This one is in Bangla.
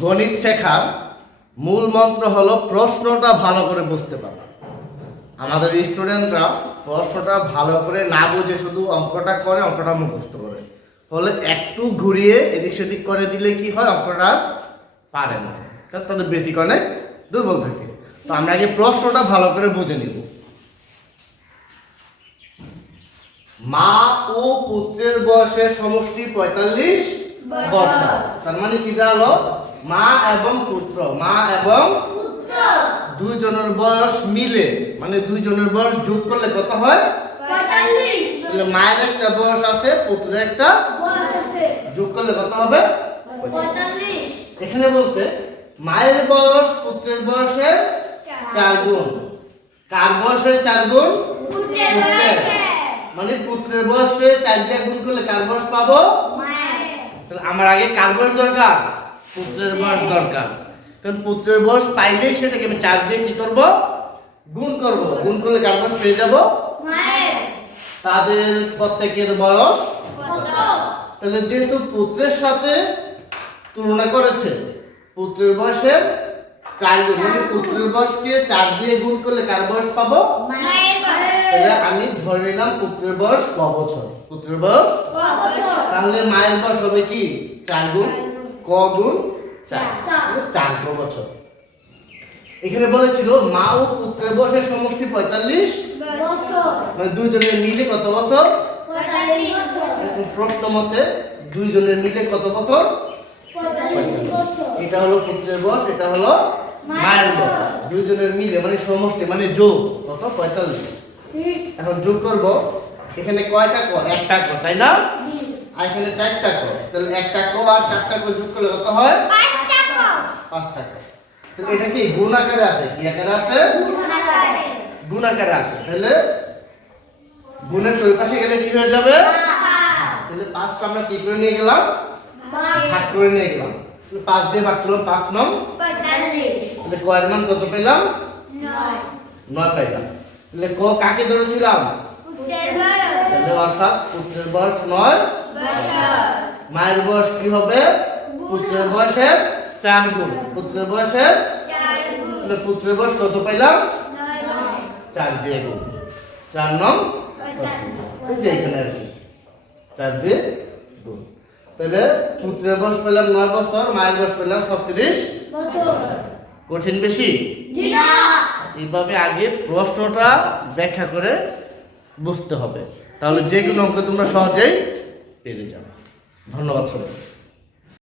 গণিত শেখার মূল মন্ত্র হলো প্রশ্নটা ভালো করে বুঝতে পারা। আমাদের স্টুডেন্টরা প্রশ্নটা ভালো করে না বুঝে শুধু অঙ্কটা করে, অঙ্কটা মুখস্থ করে, ফলে একটু ঘুরিয়ে এদিক সেদিক করে দিলে কি হয়, অঙ্কটা পারে না, কারণ তাদের বেসিক অনেক দুর্বল থাকে। তো আমরা আগে প্রশ্নটা ভালো করে বুঝে নিব। মা ও পুত্রের বয়সের সমষ্টি ৪৫ বছর। তার মানে কি দাঁড়ালো, মা এবং পুত্র, মা এবং দুইজনের বয়স মিলে, মানে দুইজনের বয়স যোগ করলে কত হয়? ৪৫। মায়ের একটা বয়স আছে, পুত্রের একটা বয়স আছে, যোগ করলে কত হবে? ৪৫। এখানে বলছে মায়ের বয়স পুত্রের বয়সের ৪ গুণ। কার বয়সের ৪ গুণ? পুত্রের। মানে পুত্রের বয়সে ৪ দিয়ে গুণ করলে কার বয়স পাবো? মায়ের। তাহলে আমার আগে কার বয়স দরকার? পুত্রের বয়স দরকার। কারণ পুত্রের বয়স পাইলেই সেটাকে আমি ৪ দিয়ে কি করব? গুণ করব। গুণ করলে কার বয়স পেয়ে যাব? মায়ের। তাদের প্রত্যেকের বয়স কত? তাহলে যেহেতু পুত্রের সাথে তুলনা করেছে, পুত্রের বয়সের ৪ গুণ, মানে পুত্রের বয়সকে ৪ দিয়ে গুণ করলে কার বয়স পাবো? মায়ের বয়স। তাহলে আমি ধরে নিলাম পুত্রের বয়স ক বছর? পুত্রের বয়স ক বছর। তাহলে মায়ের বয়স হবে কি? ৪ গুণ ক গুণ ৪, ৪ বছর। এখানে বলেছিল মা ও পুত্রের বয়সের সমষ্টি ৪৫ বছর, মানে দুইজনের মিলে কত বছর? ৪৫ বছর। প্রশ্ন মতে দুইজনের মিলে কত বছর? ৪৫ বছর। এটা হলো পুত্রের বয়স, এটা হলো মায়ের বয়স। দুইজনের মিলে মানে সমষ্টি, মানে যোগ কত? ৪৫। এখন যোগ করব, এখানে কয়টা ক? একটা ক, তাই না? আর এখানে 4টা ক, তাহলে একটা ক আর 4টা ক যোগ করলে কত হয়? 5টা ক। 5টা ক। তো এটা কি গুণ আকারে আছে? কি আকারে আছে? গুণ আকারে। গুণ আকারে আছে। তাহলে গুণের দুই পাশে গেলে কি হয়ে যাবে? তাহলে 5টা আমরা কি করে নিয়ে গেলাম? ভাগ করে নিয়ে গেলাম। 5 দিয়ে ভাগ করলাম, 5 নং ৪৫। তাহলে ক এর মান কত পেলাম? 9। 9 পেলাম। তাহলে ক কাকে ধরেছিলাম? পুত্রের বয়স। তাহলে অর্থাৎ পুত্রের বয়স 9 বছর। মায়ের বয়স কি হবে? পুত্রের বয়সের 4 গুণ। পুত্রের বয়সের 4 গুণ। তাহলে পুত্রের বয়স কত পেলাম? 9। 4 দিয়ে গুণ, 4 নং ৪৫। এই যে এখানে আর কি 4 দিয়ে গুণ। তাহলে পুত্রের বয়স পেলাম 9 বছর, মায়ের বয়স পেলাম ৩৬ বছর। কঠিন বেশি? জি না। এইভাবে আগে প্রশ্নটা ব্যাখ্যা করে বুঝতে হবে, তাহলে যে কোনো অঙ্ক তোমরা সহজেই পেরে যাবে। ধন্যবাদ সবাই।